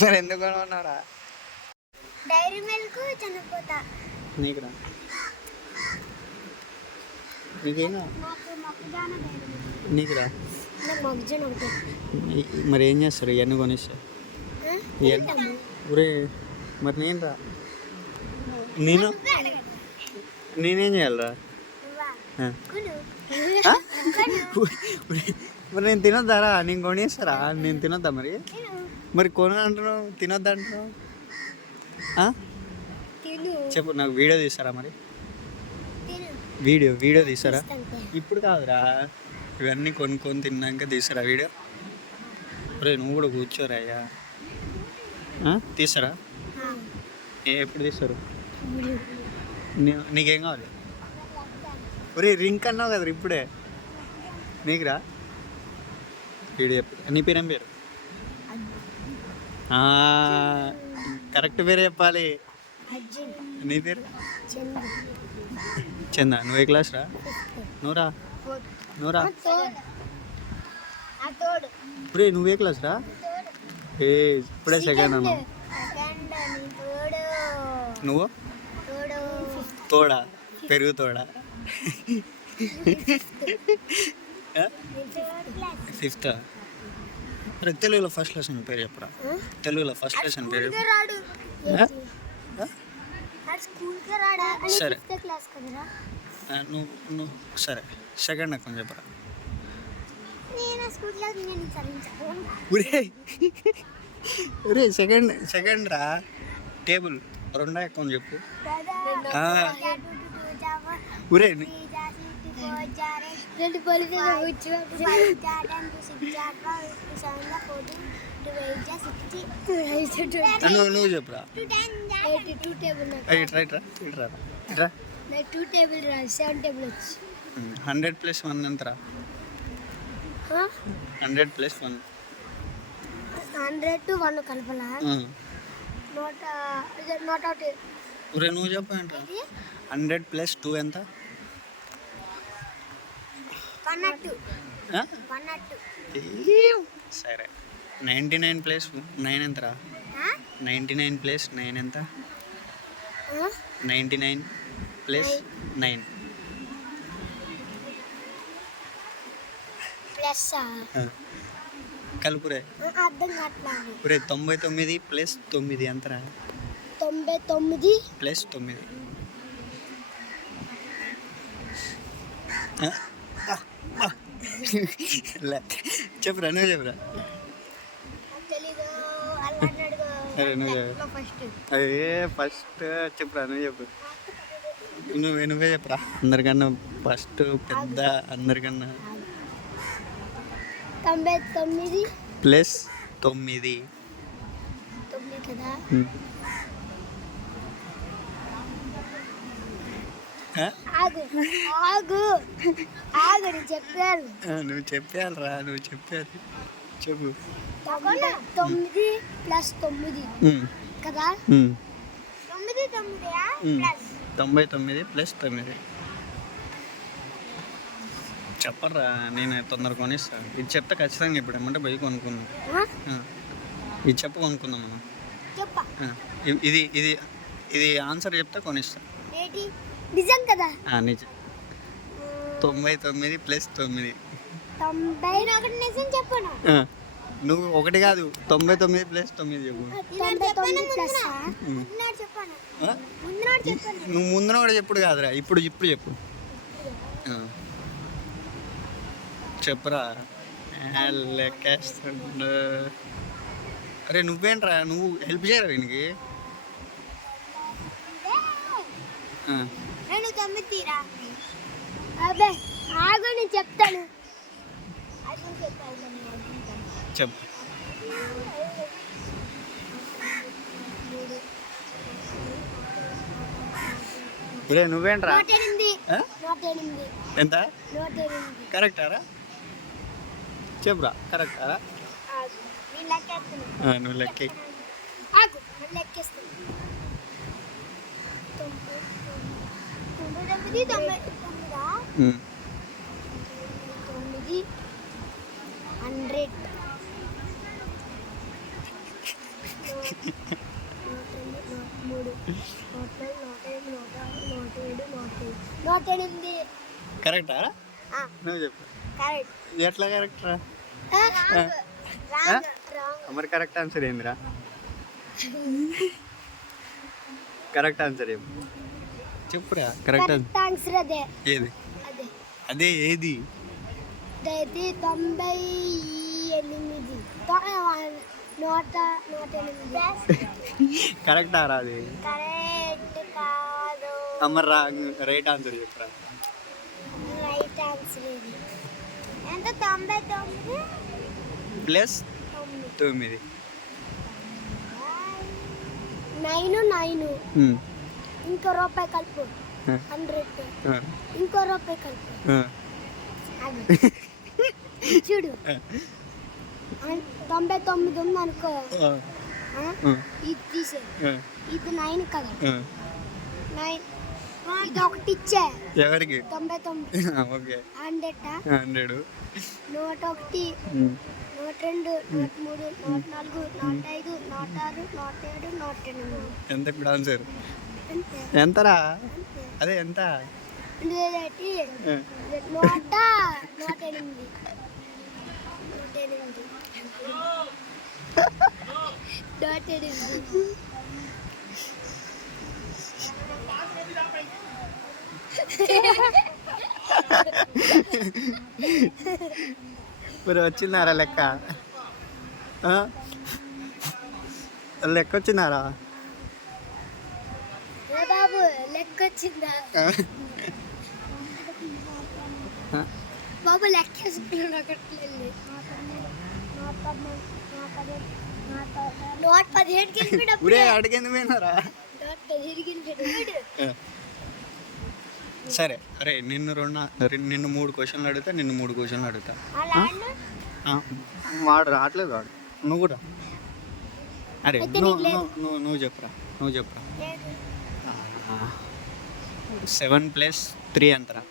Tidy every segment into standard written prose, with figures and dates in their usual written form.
మరి ఎందుకు కొనుక్కున్నారా? Dairy milk చనిపోతా నీకురా నీకేనా నీకురా మరి ఏం చేస్తారు ఇవన్నీ కొనిస్తారు ఊరే మరి నేను రా నేనేం చేయాలరా? మరి నేను తినొద్దారా? నేను కొనిస్తారా? నేను తినొద్దా? మరి మరి కొను అంటున్నావు, తినొద్దా అంటున్నావు. చెప్పు, నాకు వీడియో తీస్తారా? మరి వీడియో తీస్తారా? ఇప్పుడు కాదురా, ఇవన్నీ కొనుక్కొని తిన్నాక తీస్తారా వీడియో? రే నువ్వు కూడా కూర్చోరా అయ్యా. తీస్తారా? ఎప్పుడు తీస్తారు? నీకేం కావాలి? ఒరే రింక్ అన్నావు కదా ఇప్పుడే. నీకురా వీడియో చెప్పు. నీ పేరేం పేరు? కరెక్ట్ పేరు చెప్పాలి. నీ పేరు? చందా. నువ్వు ఏ క్లాస్ రా? నువ్వురా ఇప్పుడే నువ్వే క్లాస్ రా? ఇప్పుడే సెకండ్ అన్నావు. నువ్వు తోడా, పెరుగు తోడా. ఫిఫ్త్. అరే తెలుగులో ఫస్ట్ లెసన్ పేరు చెప్పరా? తెలుగులో ఫస్ట్ లెసన్ పేరు. సరే నువ్వు సరే సెకండ్ అకౌంట్ చెప్పరా? ఒరే సెకండ్ రా. టేబుల్ రెండో అకౌంట్ చెప్పు. ఒరే నువ్వు చెప్పురా. 100 + 1 ఎంతరా? 100 + 1. 100 to 1 కలపలా? ఒరే నువ్వు చెప్పు అంట. 100 + 2 ఎంత? 102. సరే 99 + 9 ఎంతరా? 99 + 9 ఎంత? 99 + 9 కలుపురే. అర్థం కావట్లేదు. ఒరే 99 + 9 ఎంతరా? 99 + 9. చెప్పురా, నువ్వు చెప్పురా. అరే ఫస్ట్ చెప్పురా, నువ్వు చెప్పు. నువ్వే చెప్పురా. అందరికన్నా ఫస్ట్ పెద్ద, అందరికన్నా 99 + 9 కదా. చెప్పాను. నువ్వు చెప్పాలిరా, నువ్వు చెప్పాలి. చెప్పు. 9 + 9 కదా. 99 + 9 చెప్పరా? నేను తొందరగా కొనిస్తాను. ఇది చెప్తే ఖచ్చితంగా ఇప్పుడు ఏమంటే పోయి కొనుక్కుందాం. ఇది చెప్పు, కొనుక్కుందాం మనం. ఇది ఇది ఇది ఆన్సర్ చెప్తే కొనిస్తా. నిజం కదా? నిజం. 99 + 9. నిజం చెప్పను. నువ్వు ఒకటి కాదు, 99 + 9 చెప్పు. నువ్వు ముందున కూడా చెప్పుడు కాదురా, ఇప్పుడు చెప్పు. చెప్పురా. లెక్కేస్తుండు. అరే నువ్వేంట్రా, నువ్వు హెల్ప్ చేయరా వీనికి? చెప్తాను. చెప్పు. నువ్వేంట్రా? ఎంత? కరెక్టారా? చెప్పురా, కరెక్టారా? నువ్వు లెక్కి. 100 108. కరెక్టా? ఆ, నువ్వు చెప్పు. కరెక్ట్. ఎట్లా కరెక్టరా? రాంగ్. మరి కరెక్ట్ ఆన్సర్ ఏందిరా? కరెక్ట్ ఆన్సర్ ఏం చెప్పురా. కరెక్ట్ కరెక్ట్ ఆన్సర్ అదే. ఏది? అదే అదే ఏది? అదైతే 98. 108. కరెక్టా రా అది? కరెక్ట్ కాదు. మరి రైట్ ఆన్సర్ చెప్పురా. రైట్ ఆన్సర్ ఇది. ఎంత? 99 ప్లస్ 9. 9. 9. ఇంకో రూపాయి కలుపు. 100. ఇంకో రూపాయి కలుపు. ఆగు. చూడు 99 ఉంది అనుకో. ఇది తీసే. ఇది 9 కదా. 9 ఇది ఒకటి ఇచ్చే. ఎవరికి? 99. ఓకే. 100. 100. 101, 102, 103, 104, 105, 106, 107, 108. ఎంత ఇప్పుడు ఆన్సర్? అంతే. ఎంతరా? అంతే. అదే ఎంత? 108. 108. 108. మరి వచ్చిందారా లెక్క? లెక్క వచ్చిందారా? ఏ బాబు లెక్క వచ్చిందా? బాబు లెక్క వేసుకున్నాడు ఒకట్లేదు. 117కి వెళ్ళిపోయాడు. ఊరే అడిగింది పోయినారా? 117కి వెళ్ళిపోయాడు. సరే అరే నిన్ను 3 క్వశ్చన్లు అడుగుతా, నిన్ను 3 క్వశ్చన్లు అడుగుతా. అలా అన్న వాడు రావట్లేదు వాడు. నువ్వు కూడా అరే అయితే నువ్వు నీకు లేదు. నువ్వు నువ్వు చెప్పురా. లేదు. 7 + 3 ఎంతరా?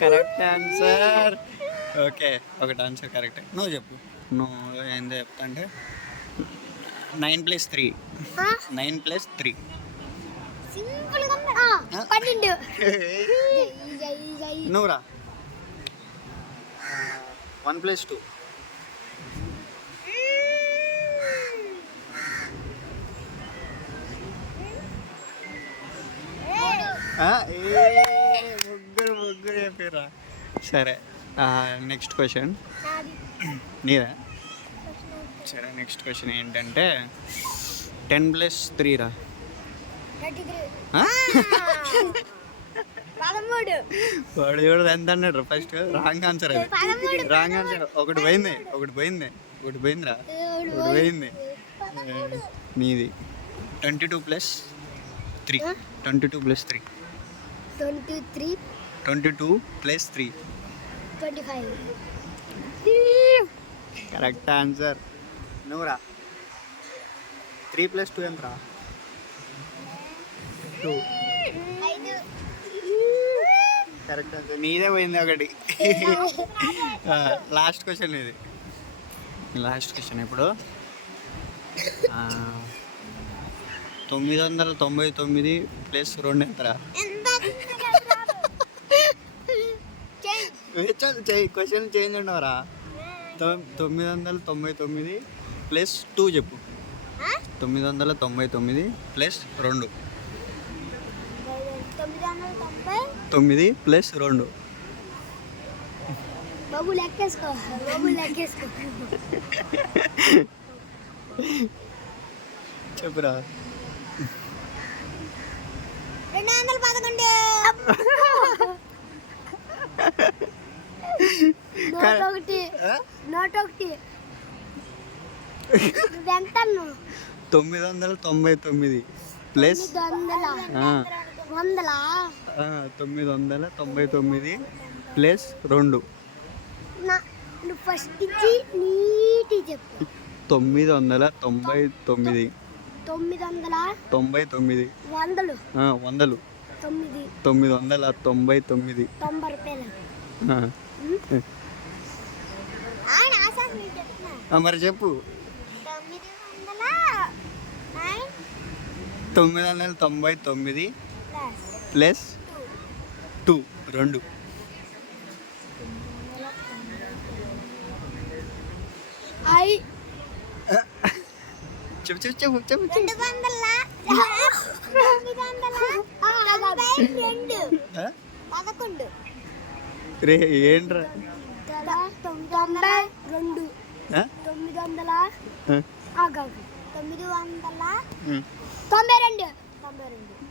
Correct answer. ఓకే, ఒకటి ఆన్సర్ కరెక్ట్. నువ్వు చెప్పు. నువ్వు ఏందో చెప్తా అంటే 9 + 3. 9 + 3. సింపుల్ గా 12. నువ్వురా. 1 + 2. ముగ్గురు చెప్పారా? సరే నెక్స్ట్ క్వశ్చన్ నీదా? సరే నెక్స్ట్ క్వశ్చన్ ఏంటంటే 10 + 3 రా. 13. వాడు చూడదు ఎంత అన్నాడు ఫస్ట్. రాంగ్ ఆన్సర్ అది. 13. Wrong answer. ఒకటి పోయిందిరా. ఒకటి పోయింది. నీది 22 + 3. 22 + 3. 23. 22 + 3. 25. Correct answer. నువ్వురా. 3 + 2 ఎంతరా? 2. 5. Correct answer. నీదే పోయింది ఒకటి. లాస్ట్ క్వశ్చన్ ఇది. లాస్ట్ క్వశ్చన్ ఇప్పుడు 999 + 2 ఎంతరా? Question change ఉండవరా? 999 + 2 చెప్పు. 999 + 2. 9 + 2. బాబు లెక్కేసుకో. చెప్పురా. 211. 101. ఆ? 101. నువ్వెంత అన్నావు? 999 + 100. 999 + 2. నువ్వు ఫస్ట్ ఇచ్చి నీటి చెప్పు. 999 900. 99 వందలు. 100. 9. 999. 90 రూపాయలు. ఆ. ఆయన ఆశ చెప్తున్నా. మరి చెప్పు. 900 999 ప్లస్ ప్లస్ 2 2 ఐ చెప్పు చెప్పు చెప్పు చెప్పు 11 రే ఏంట్రా 92 ఆ? 900 ఆ? 992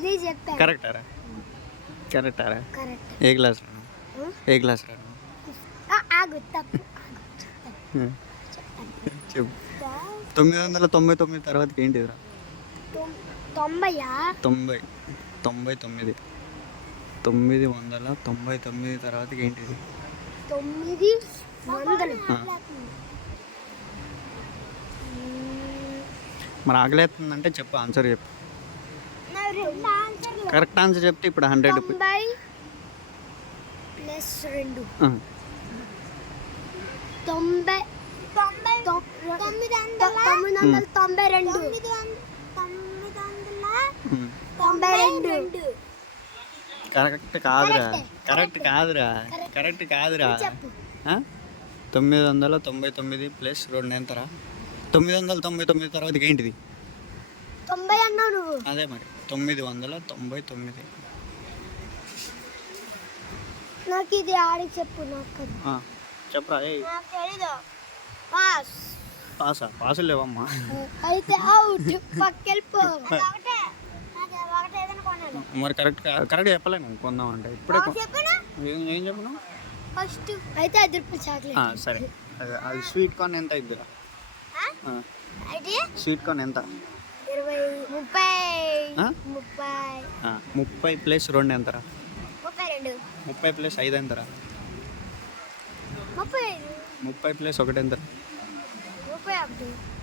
ఇది చెప్పా కరెక్టారా కరెక్టారా కరెక్ట్ ఏ క్లాస్ రా ఏ క్లాస్ రా ఆగు తప్పు చెప్పు 999 తర్వాతకి ఏంటిదిరా 90 90 99 999 తర్వాతకి ఏంటిది 900 మరి ఆకలేస్తుందంటే చెప్పు ఆన్సర్ చెప్పు కరెక్ట్ ఆన్సర్ చెప్తే ఇప్పుడు 100 90 ప్లస్ 2 90 992 కరెక్ట్ కాదురా కరెక్ట్ కాదురా చెప్పు 999 ప్లస్ 2 ఎంతరా 999 తర్వాతకి ఏంటిది 90 అన్నావు నువ్వు అదే మరి 999 నాకు ఇది ఆడి చెప్పు నాకు చెప్పరా ఏ నాకు తెలీదు పాస్ పాసులు లేవమ్మా అయితే అవుట్ పక్కెళ్ళిపో ఒకటే ఏదైనా కొనాలి మరి కరెక్ట్ చెప్పలేను కొందాం అంటే ఇప్పుడే చెప్పనా ఏం చెప్పను ఫస్ట్ అయితే 5 రూపాయలు చాక్లెట్ సరే అది స్వీట్ కార్న్ ఎంత అయిద్దిరా అయితే స్వీట్ కార్న్ ఎంత 20 30 30 ప్లస్ 2 ఎంతరా 32 30 ప్లస్ 5 ఎంతరా 30 ప్లస్ 1 ఎంత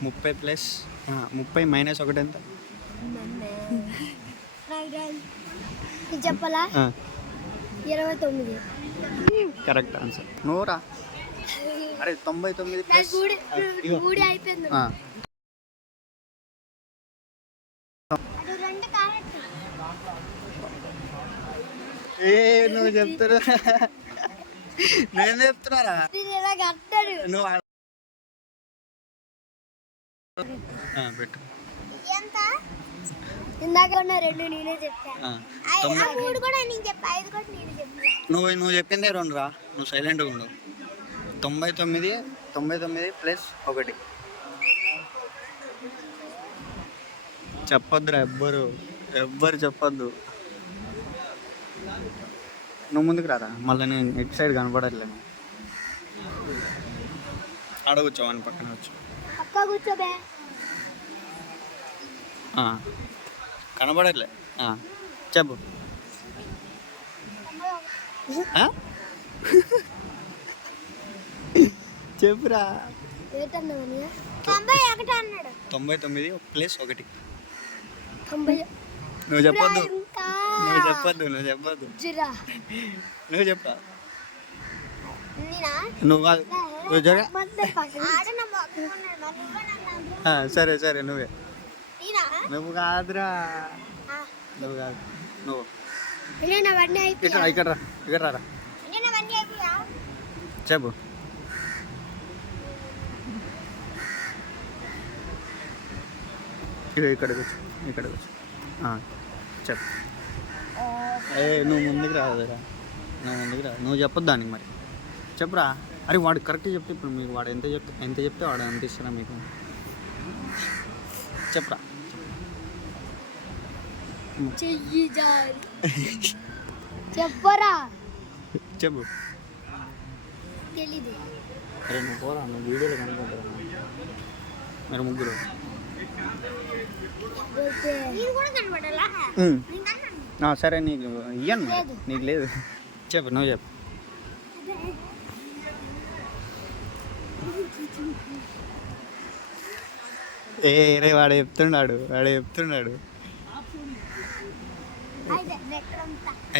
30 ప్లస్ 30 మైనస్ 1 ఎంత ఇది చెప్పాలా 29 కరెక్ట్ ఆన్సర్ నోరా అరే 99 ప్లస్ మూడు అయిపోయింది అది రెండు కరెక్ట్ నువ్వు చెప్తారా నేను చెప్తున్నారా ఇది ఇలా కట్టారు నువ్వు పెట్టు ఎంత ఇందాక ఉన్న రెండు నేనే చెప్పా మూడు కూడా నేను చెప్పా 5 కూడా నేను చెప్పా నువ్వు చెప్పిందే 2 రా నువ్వు సైలెంట్గా ఉండవు 99 ప్లస్ 1 చెప్పొద్దురా ఎవ్వరు చెప్పొద్దు నువ్వు ముందుకు రారా మళ్ళీ నేను ఇటు సైడ్ కనపడట్లేను ఆడ కూర్చోవని పక్కన వచ్చు అక్క కూర్చోబే కనపడట్లే చెప్పు చెప్పురా ఏంటన్నా 91 అన్నాడు 99 ప్లస్ 1 90 నువ్వు చెప్పొద్దు ఇంకా నువ్వు చెప్పొద్దు జిరా నువ్వు చెప్పా నేనా నువ్వు కాదు నువ్వు జగ సరే నువ్వే నువ్వు కాదురా నువ్వు కాదు నువ్వు ఇక్కడ రా చెప్పు ఇక్కడికి వచ్చి చెప్పు నువ్వు ముందుకు రాదురా నువ్వు చెప్పొద్దు దానికి మరి చెప్పురా అరే వాడు కరెక్ట్ చెప్తే ఇప్పుడు మీకు వాడు ఎంత చెప్తే వాడు ఎంత ఇస్తారా మీకు చెప్పురా చెప్పరా చెప్పు తెలీదు అరే నువ్వు పోరా నువ్వు వీడియోలో కనుక్కుంటారా మీరు ముగ్గురు సరే నీకు ఇయ్యను నీకు లేదు చెప్పు నువ్వు చెప్పు రే వాడు చెప్తున్నాడు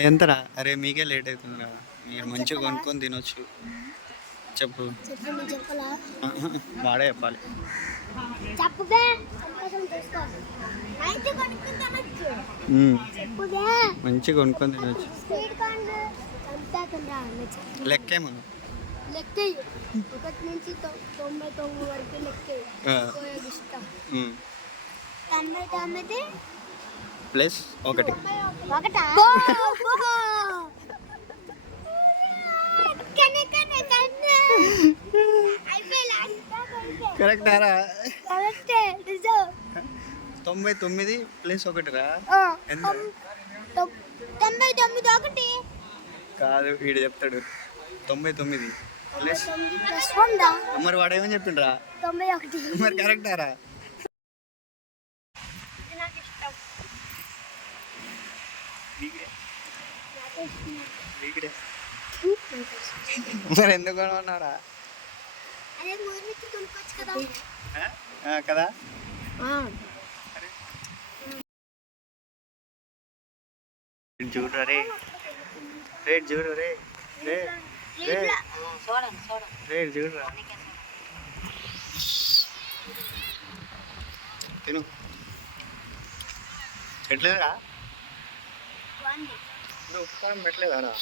ఎంతరా అరే మీకే లేట్ అవుతుందిరా మీరు మంచిగా కొనుక్కొని తినొచ్చు చెప్పు. చెప్పు నేను చెప్పలా వాడే చెప్పాలి. చెప్పుదే సంతోషం చేసుకోవాలి అయితే కొనుక్కుని తినొచ్చు చెప్పుదే మంచిగా కొనుక్కొని తినొచ్చు. స్వీట్ కార్న్ అంతా తినరా లెక్కేమను. లెక్కేయి 1 నుంచి 99 వరకు లెక్కేయి ఇష్టం 99 ప్లస్ 1 ఒకటా కరెక్టారా? కరెక్టే నిజం 99 ప్లస్ 1 రా. ఎంత? 99 ఒకటి కాదు వీడు చెప్తాడు 99 ప్లస్. 100 మరి వాడు ఏమని చెప్పిండ్రా? 91 మరి కరెక్టారా? నాకు ఇష్టం మరి ఎందుకు కొనుక్కున్నారా? అదే ఊరికి కొనుక్కోవచ్చు కదా కదా. చూడరా రే రేట్ చూడు రే రే రే రేట్ చూడరా తిను పెట్టలేదా? ఉప్పు కారం పెట్టలేదా?